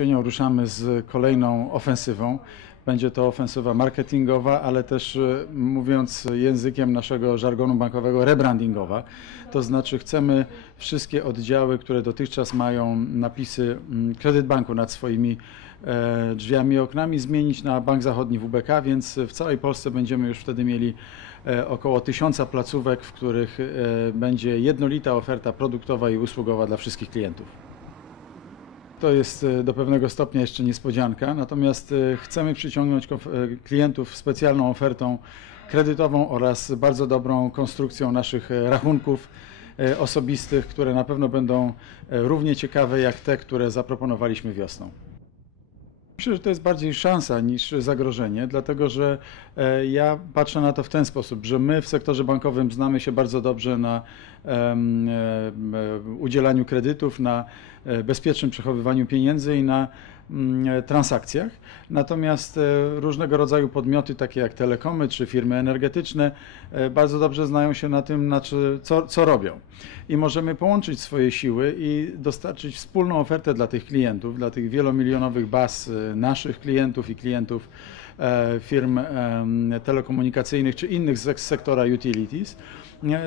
jesienią ruszamy z kolejną ofensywą. Będzie to ofensywa marketingowa, ale też e, mówiąc językiem naszego żargonu bankowego, rebrandingowa. To znaczy chcemy wszystkie oddziały, które dotychczas mają napisy mm, Kredyt Banku nad swoimi e, drzwiami i oknami, zmienić na Bank Zachodni WBK, więc w całej Polsce będziemy już wtedy mieli e, około tysiąca placówek, w których będzie jednolita oferta produktowa i usługowa dla wszystkich klientów. To jest e, do pewnego stopnia jeszcze niespodzianka, natomiast e, chcemy przyciągnąć e, klientów specjalną ofertą kredytową oraz bardzo dobrą konstrukcją naszych rachunków osobistych, które na pewno będą równie ciekawe jak te, które zaproponowaliśmy wiosną. Myślę, że to jest bardziej szansa niż zagrożenie, dlatego że ja patrzę na to w ten sposób, że my w sektorze bankowym znamy się bardzo dobrze na udzielaniu kredytów, na e, bezpiecznym przechowywaniu pieniędzy i na mm, transakcjach. Natomiast e, różnego rodzaju podmioty, takie jak telekomy czy firmy energetyczne, e, bardzo dobrze znają się na tym, co robią. I możemy połączyć swoje siły i dostarczyć wspólną ofertę dla tych klientów, dla tych wielomilionowych baz naszych klientów i klientów firm telekomunikacyjnych czy innych z sektora utilities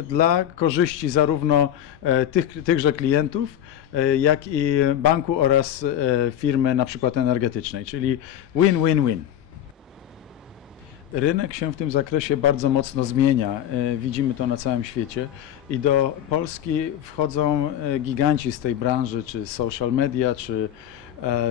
dla korzyści zarówno e, tych, tychże klientów, e, jak i banku oraz e, firmy na przykład energetycznej, czyli win-win-win. Rynek się w tym zakresie bardzo mocno zmienia. Widzimy to na całym świecie i do Polski wchodzą giganci z tej branży, czy social media, czy E,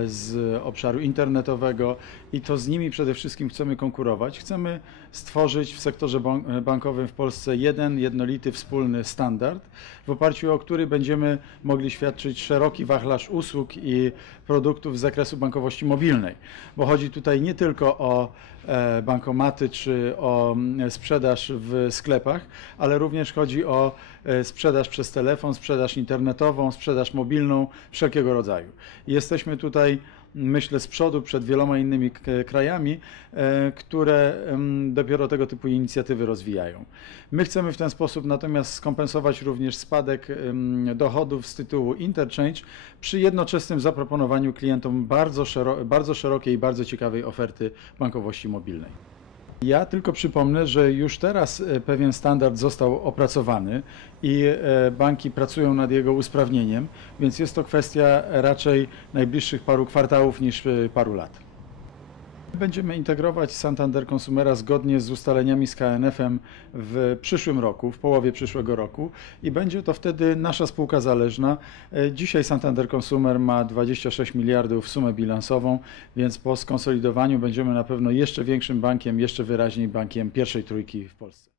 z obszaru internetowego i to z nimi przede wszystkim chcemy konkurować. Chcemy stworzyć w sektorze bankowym w Polsce jeden jednolity wspólny standard, w oparciu o który będziemy mogli świadczyć szeroki wachlarz usług i produktów z zakresu bankowości mobilnej, bo chodzi tutaj nie tylko o e, bankomaty czy o sprzedaż w sklepach, ale również chodzi o e, sprzedaż przez telefon, sprzedaż internetową, sprzedaż mobilną wszelkiego rodzaju. Jesteśmy tutaj myślę z przodu przed wieloma innymi krajami, e, które dopiero tego typu inicjatywy rozwijają. My chcemy w ten sposób natomiast skompensować również spadek dochodów z tytułu interchange przy jednoczesnym zaproponowaniu klientom bardzo, bardzo szerokiej i bardzo ciekawej oferty bankowości mobilnej. Ja tylko przypomnę, że już teraz e, pewien standard został opracowany i e, banki pracują nad jego usprawnieniem, więc jest to kwestia raczej najbliższych paru kwartałów niż e, paru lat. Będziemy integrować Santander Consumera zgodnie z ustaleniami z KNF-em w przyszłym roku, w połowie przyszłego roku i będzie to wtedy nasza spółka zależna. E, dzisiaj Santander Consumer ma 26 miliardów sumę bilansową, więc po skonsolidowaniu będziemy na pewno jeszcze większym bankiem, jeszcze wyraźniej bankiem pierwszej trójki w Polsce.